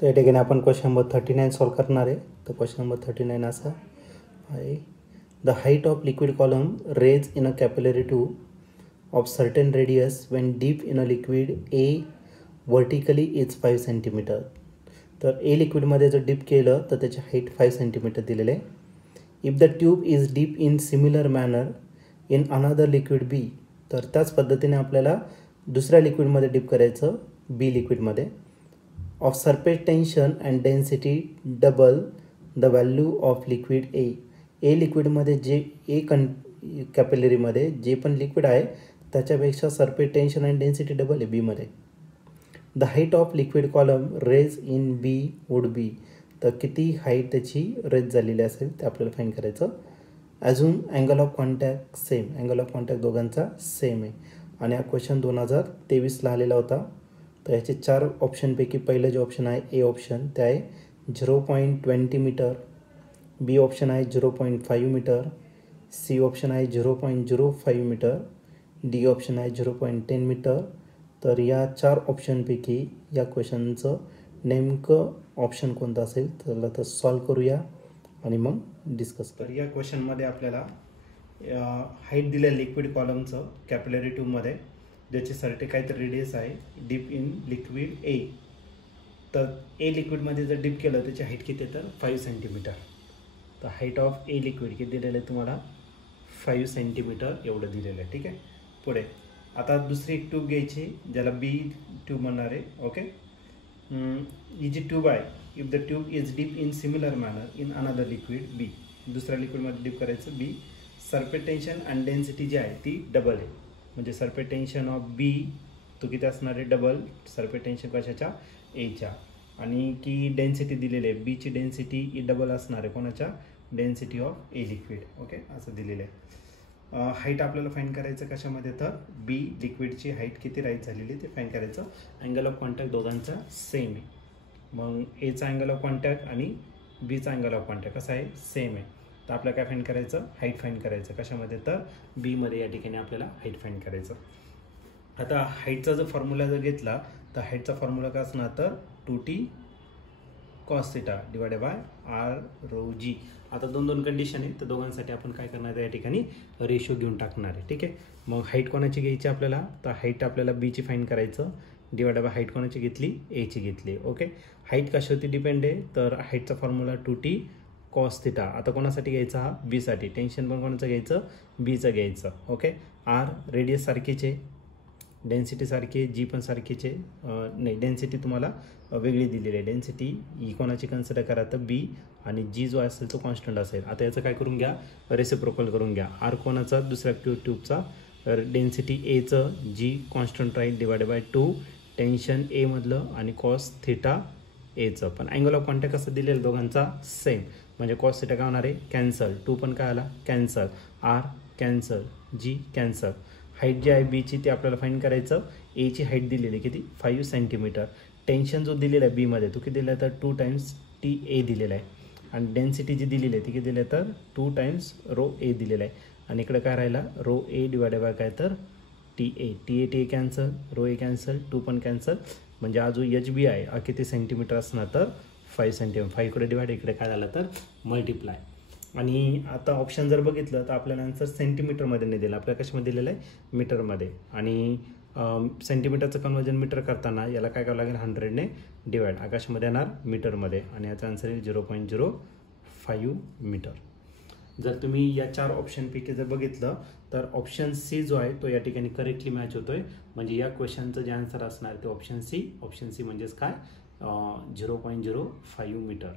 तर या ठिकाणी आपण क्वेश्चन नंबर 39 सॉल्व करणार आहे. तर क्वेश्चन नंबर 39 असा आहे, the height of liquid column raise in a capillary tube of certain radius when dipped in a liquid a vertically is 5 centimetre. तर ए लिक्विडमध्ये जर डीप केलं तर त्याची हाईट 5 सेंटीमीटर दिलेलं आहे. If the tube is deep in similar manner in another liquid B, तर त्याच पद्धतीने आपल्याला दुसऱ्या लिक्विडमध्ये डीप करायचं बी लिक्विडमध्ये. Of surface tension and density double the value of liquid A. A लिक्विडमध्ये जे ए कॅपिलरीमध्ये जे पण लिक्विड आहे त्याच्यापेक्षा surface tension and density double आहे बीमध्ये. The height of liquid column raise in B would be. तर किती हाईट त्याची रेज झालेली असेल ते आपल्याला फाईंड करायचं. Assume angle of contact same. Angle of contact दोघांचा सेम आहे आणि हा क्वेश्चन 2023ला आलेला होता. तर याचे 4 ऑप्शनपैकी पहिलं जे ऑप्शन आहे ए ऑप्शन ते आहे 0.20 मीटर, बी ऑप्शन आहे 0.5 मीटर, सी ऑप्शन आहे 0.05 मीटर, डी ऑप्शन आहे 0.10 मीटर. तर या 4 ऑप्शनपैकी या क्वेश्चनचं नेमकं ऑप्शन कोणतं असेल त्याला तर सॉल्व करूया आणि मग डिस्कस करू. या क्वेश्चनमध्ये आपल्याला हाईट दिलं लिक्विड कॉलमचं कॅपिलरी ट्यूबमध्ये ज्याची सर्टे काहीतरी रेडियस आहे डीप इन लिक्विड ए. तर ए लिक्विडमध्ये जर डीप केलं त्याची हाईट किती आहे तर 5 सेंटीमीटर. तर हाईट ऑफ ए लिक्विड किती दिलेलं आहे तुम्हाला 5 सेंटीमीटर एवढं दिलेलं आहे. ठीक आहे. पुढे आता दुसरी एक ट्यूब घ्यायची ज्याला बी ट्यूब म्हणणार आहे. ओके. ही जी ट्यूब आहे if the tube is deep in similar manner in another liquid B. दुसऱ्या लिक्विडमध्ये डीप करायचं B. Surface tension and density जी आहे ती डबल आहे. म्हणजे सरफेस टेन्शन ऑफ बी तो किती असणार आहे डबल. सरफेस टेन्शन कशाच्या एच्या. आणि की डेन्सिटी दिलेली आहे बीची डेन्सिटी ही डबल असणार आहे कोणाच्या density of a liquid. Okay असं दिलेलं आहे. हाईट आपल्याला फाईंड करायचं कशामध्ये तर बी लिक्विडची हाईट किती राईज झालेली ते फाईंड करायचं. अँगल ऑफ कॉन्टॅक्ट दोघांचा सेम आहे. मग एचा अँगल ऑफ कॉन्टॅक्ट आणि बीचा अँगल ऑफ कॉन्टॅक्ट कसा आहे सेम आहे. तर आपल्याला काय फाईंड करायचं हाईट फाईंड करायचं कशामध्ये तर बीमध्ये या ठिकाणी आपल्याला हाईट फाईंड करायचं. आता हाईटचा जर फॉर्म्युला जर घेतला तर हाईटचा फॉर्म्युला काय असणार तर 2t cos θ divided by r rho g. आता दोन कंडिशन आहे तर दोघांसाठी आपण काय करणार आहे या ठिकाणी रेशो घेऊन टाकणार आहे. ठीक आहे. मग हाईट कोणाची घ्यायची आपल्याला तर हाईट आपल्याला बीची फाईंड करायचं डिवायडेड बाय हाईट कोणाची घेतली एची घेतली. ओके. हाईट कशावरती डिपेंड आहे तर हाईटचा फॉर्म्युला 2t cos θ. आता कोणासाठी घ्यायचा हा बीसाठी. टेन्शन पण कोणाचं घ्यायचं बीचं घ्यायचं. ओके. आर रेडियस सारखीच आहे, डेन्सिटी सारखी आहे, जी पण सारखीच आहे. नाही डेन्सिटी तुम्हाला वेगळी दिलेली आहे. डेन्सिटी ही कोणाची कन्सिडर करा तर बी आणि जी जो असेल तो कॉन्स्टंट असेल. आता याचं काय करून घ्या रेसिप्रोकल करून घ्या. आर कोणाचा दुसऱ्या ट्यूबचा डेन्सिटी एचं जी कॉन्स्टंट राहील डिवायडेड बाय 2 टेन्शन एमधलं आणि कॉस थिटा एचं. पण अँगल ऑफ कॉन्टॅक्ट कसं दिलेलं दोघांचा सेम. म्हणजे कॉस थिटा काय होणार आहे कॅन्सल. 2 पण काय आला कॅन्सल. आर कॅन्सल, जी कॅन्सल. हाईट जी आहे बीची ती आपल्याला फाईंड करायचं. एची हाईट दिलेली किती 5 सेंटीमीटर. टेन्शन जो दिलेला आहे बीमध्ये तो किती दिला आहे तर 2 टाइम्स टी ए दिलेला आहे. आणि डेन्सिटी जी दिलेली आहे ती किती दिली आहे तर 2 टाइम्स रो ए दिलेला आहे. आणि इकडे काय राहिला रो ए डिवायडेड बाय काय तर T A cancel, rho A cancel, 2 पण कॅन्सल. म्हणजे हा जो एच बी आहे हा किती सेंटीमीटर असणार तर 5 सेंटीमीटर. 5 इकडे डिवाइड इकडे काय झालं तर मल्टिप्लाय. आणि आता ऑप्शन जर बघितलं तर आपल्याला आन्सर सेंटीमीटरमध्ये नाही दिला, आपल्याला कशामध्ये दिलेलं आहे मीटरमध्ये. आणि सेंटीमीटरचं कन्वर्जन मीटर करताना याला काय करावं लागेल 100ने डिवाइड. आकाशमध्ये येणार मीटरमध्ये आणि याचा आन्सर येईल 0.05 मीटर. जर तुम्ही या 4 ऑप्शनपैकी जर बघितलं तर ऑप्शन सी जो आहे तो या ठिकाणी करेक्टली मॅच होतोय. म्हणजे या क्वेश्चनचं जे आन्सर असणार ते ऑप्शन सी. ऑप्शन सी म्हणजेच काय 0.05 मीटर.